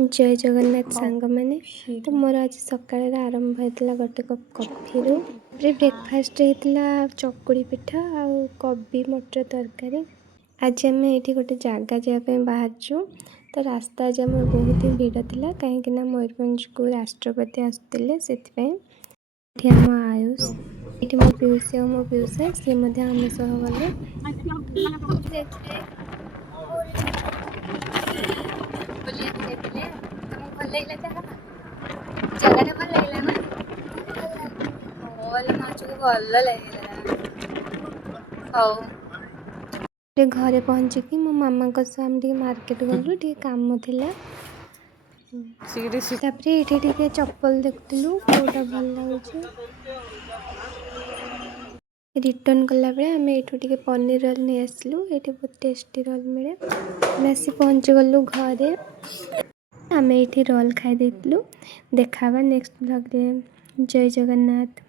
जय जगन्नाथ सांग मैंने तो मोर आज सकाळ आरंभ होता गोटे कप कॉफी रू ब्रेकफास्ट होता चकुड़ी पिठा आउ कोबी मटर तरकारी। आज आम ये गोटे जगह जावाई बाहर तो रास्ता आज आम बहुत ही भिड़ था कहीं मयूरभंज को राष्ट्रपति आसुले से आम आयुष ये मो पीउसी और मो पीउसा सी आम सह गले जगह भल लगे ना भल लगे घरे पहुँचिकी मो मामा मार्केट गलु काम थिला ये चप्पल देखलु कौटा भल लगे रिटर्न कला बेले आम ये पनीर रोल नहीं आसलु ये बहुत टेस्टी रोल मिले आसी पहुँची गलु घरे आम ये रोल खाई देखा नेक्स्ट ब्लॉग रे। जय जगन्नाथ।